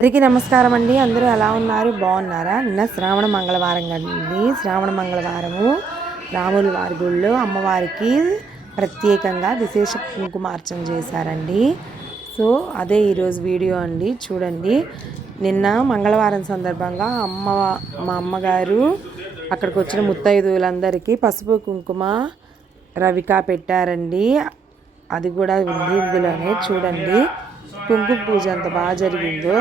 అందరికీ నమస్కారం అండి. అందరూ ఎలా ఉన్నారు? బాగున్నారా? నిన్న శ్రావణ మంగళవారం కండి. శ్రావణ మంగళవారము రాముల వారి గుళ్ళో అమ్మవారికి ప్రత్యేకంగా విశేష కుంకుమార్చన చేశారండి. సో అదే ఈరోజు వీడియో అండి, చూడండి. నిన్న మంగళవారం సందర్భంగా మా అమ్మగారు అక్కడికి వచ్చిన ముత్తైదువులందరికీ పసుపు కుంకుమ రవిక పెట్టారండి. అది కూడా ఉంది ఇందులోనే, చూడండి. కుంకుమ పూజ అంత బాగా జరిగిందో.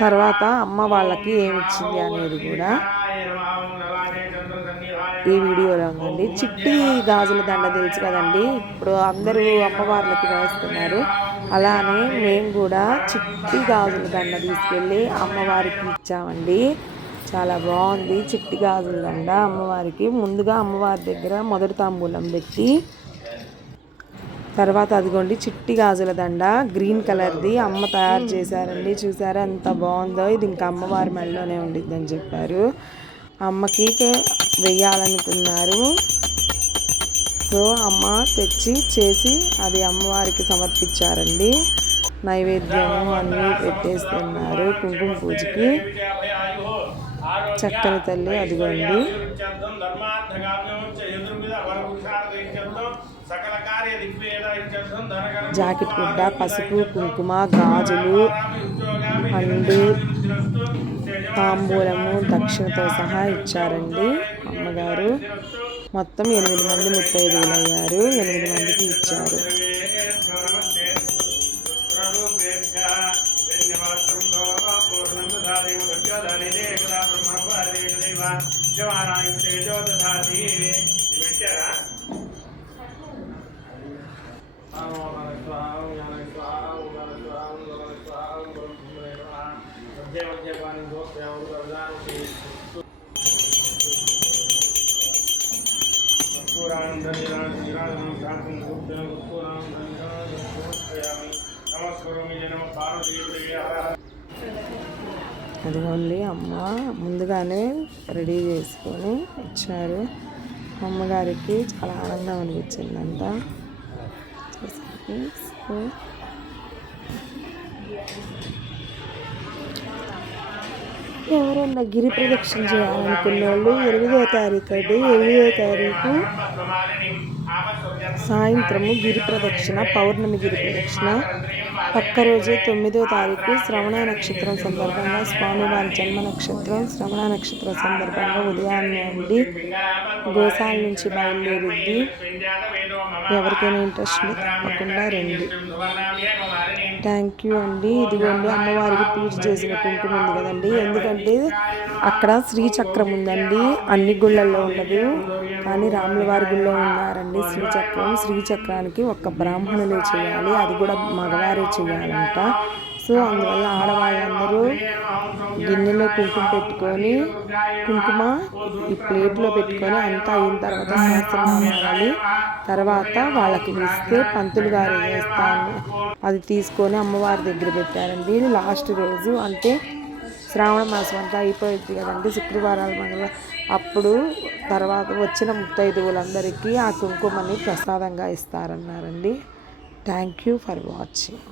తర్వాత అమ్మ వాళ్ళకి ఏమిచ్చింది అనేది కూడా ఈ వీడియోలో ఉందండి. చిట్టి గాజుల దండ తెలుసు కదండి, ఇప్పుడు అందరూ అమ్మవార్లకి వేస్తున్నారు. అలానే మేము కూడా చిట్టి గాజుల దండ తీసుకెళ్ళి అమ్మవారికి ఇచ్చామండి. చాలా బాగుంది చిట్టి గాజుల దండ అమ్మవారికి. ముందుగా అమ్మవారి దగ్గర మొదటి తాంబూలం పెట్టి, తర్వాత అదిగోండి చిట్టి గాజుల దండ గ్రీన్ కలర్ది అమ్మ తయారు చేశారండి. చూసారా ఎంత బాగుందో. ఇది ఇంకా అమ్మవారి మెడలోనే ఉండిద్దని చెప్పారు. అమ్మకి వెయ్యాలనుకున్నారు. సో అమ్మ తెచ్చి చేసి అది అమ్మవారికి సమర్పించారండి. నైవేద్యము అన్నీ పెట్టేస్తున్నారు కుంకుమ పూజకి. చక్కని తల్లి అదిగోండి. జాకెట్ గుడ్డ, పసుపు కుంకుమ, గాజులు, పండు, తాంబూలము, దక్షిణతో సహా ఇచ్చారండి అమ్మగారు. మొత్తం 8 మంది ముత్తైదువులు అయ్యారు. 8 మందికి ఇచ్చారు. అదిగోండి అమ్మ ముందుగానే రెడీ చేసుకొని ఇచ్చారు. అమ్మగారికి చాలా ఆనందం అనిపించిందంట. ఎవరన్నా గిరి ప్రదక్షిణ చేయాలనుకున్న వాళ్ళు 8వ తారీఖు అండి, 8వ తారీఖు సాయంత్రము గిరి ప్రదక్షిణ, పౌర్ణమి గిరి ప్రదక్షిణ. పక్క రోజు 9వ తారీఖు శ్రవణ నక్షత్రం సందర్భంగా, స్వామివారి జన్మ నక్షత్రం శ్రవణ నక్షత్రం సందర్భంగా ఉదయాన్నే అండి గోశాల నుంచి బయలుదేరిద్ది. ఎవరికైనా ఇంట్రెస్ట్ తప్పకుండా రండి. థ్యాంక్ యూ అండి. ఇదిగోండి అమ్మవారికి పూజ చేసిన కుంకుమ ఉంది కదండి. ఎందుకంటే అక్కడ శ్రీచక్రం ఉందండి, అన్ని గుళ్ళల్లో ఉండదు, కానీ రాముల వారి గుళ్ళో ఉన్నారండి శ్రీచక్రం. శ్రీచక్రానికి ఒక్క బ్రాహ్మణులే చేయాలి, అది కూడా మగవారే చేయాలంట. సో అందువల్ల ఆడవాళ్ళందరూ గిన్నెలో కుంకుమ పెట్టుకొని, కుంకుమ ఈ ప్లేట్లో పెట్టుకొని అంతా అయిన తర్వాత సహస్రనామాలు తర్వాత వాళ్ళకి ఇస్తే పంతులు గారు వేస్తాను అది తీసుకొని అమ్మవారి దగ్గర పెట్టారండి. ఇది లాస్ట్ రోజు, అంటే శ్రావణ మాసం అంతా అయిపోయింది కదండి, శుక్రవారాలు మంగళవారం. అప్పుడు తర్వాత వచ్చిన ముత్తైదువులందరికీ ఆ కుంకుమని ప్రసాదంగా ఇస్తారన్నారండి. Thank you for watching.